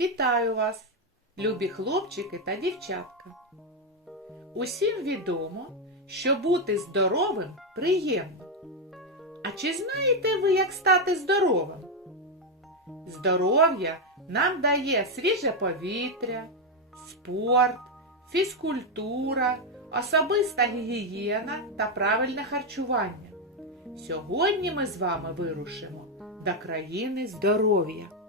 Вітаю вас, любі хлопчики та дівчатка. Усім відомо, що бути здоровим приємно. А чи знаєте ви, як стати здоровим? Здоров'я нам дає свіже повітря, спорт, фізкультура, особиста гігієна та правильне харчування. Сьогодні ми з вами вирушимо до країни здоров'я.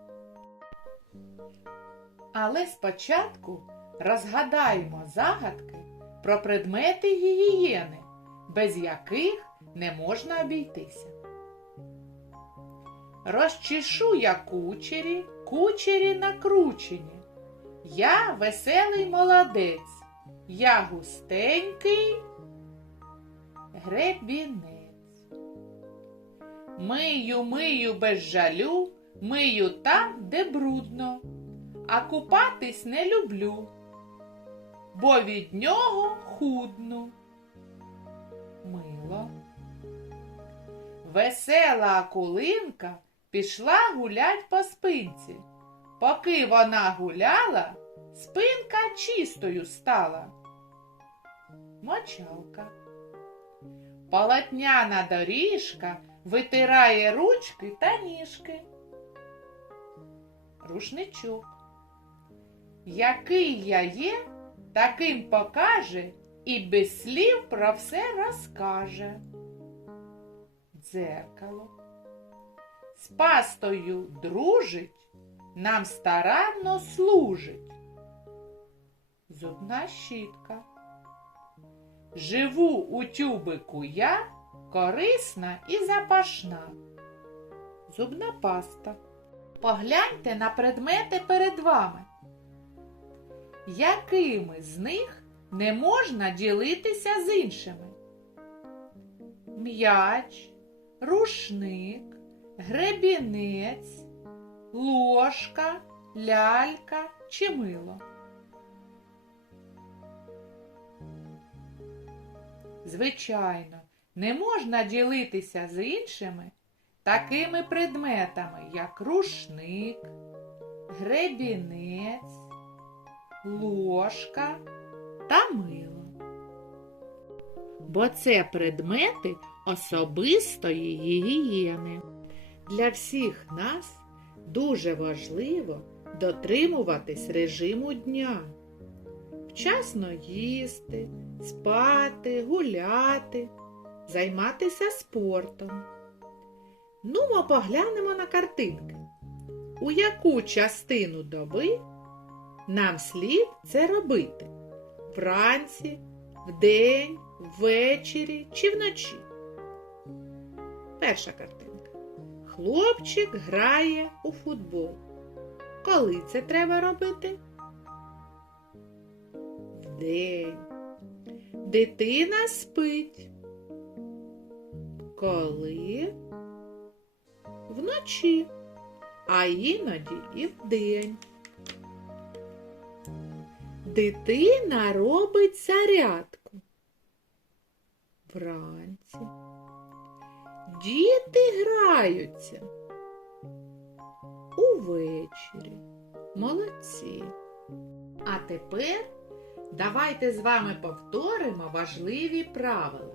Але спочатку розгадаємо загадки про предмети гігієни, без яких не можна обійтися. Розчешу я кучері, кучері накручені. Я веселий молодець, я густенький гребінець. Мию, мию без жалю, мию там, де брудно, а купатись не люблю, бо від нього худну. Мило. Весела акулинка пішла гулять по спинці. Поки вона гуляла, спинка чистою стала. Мочалка. Полотняна доріжка витирає ручки та ніжки. Рушничок. Який я є, таким покаже і без слів про все розкаже. Дзеркало. З пастою дружить, нам старанно служить. Зубна щітка. Живу у тюбику я, корисна і запашна. Зубна паста. Погляньте на предмети перед вами. Якими з них не можна ділитися з іншими? М'яч, рушник, гребінець, ложка, лялька чи мило. Звичайно, не можна ділитися з іншими такими предметами, як рушник, гребінець, ложка та мило. Бо це предмети особистої гігієни. Для всіх нас дуже важливо дотримуватись режиму дня. Вчасно їсти, спати, гуляти, займатися спортом. Ну, ми поглянемо на картинки. У яку частину доби нам слід це робити? Вранці, вдень, ввечері чи вночі? Перша картинка. Хлопчик грає у футбол. Коли це треба робити? Вдень. Дитина спить. Коли? Вночі, а іноді і вдень. Дитина робить зарядку. Вранці. Діти граються. Увечері. Молодці. А тепер давайте з вами повторимо важливі правила.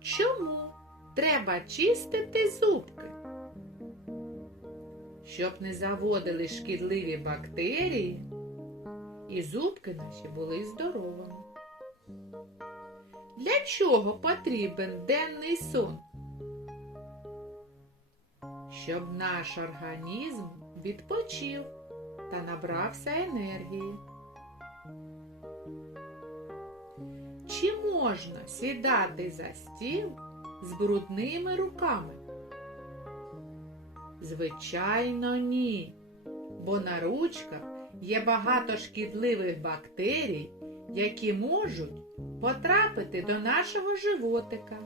Чому треба чистити зубки? Щоб не заводили шкідливі бактерії і зубки наші були здоровими. Для чого потрібен денний сон? Щоб наш організм відпочив та набрався енергії. Чи можна сідати за стіл з брудними руками? Звичайно, ні. Бо на ручках є багато шкідливих бактерій, які можуть потрапити до нашого животика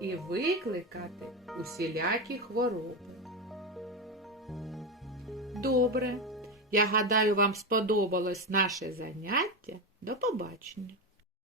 і викликати усілякі хвороби. Добре. Я гадаю, вам сподобалось наше заняття. До побачення!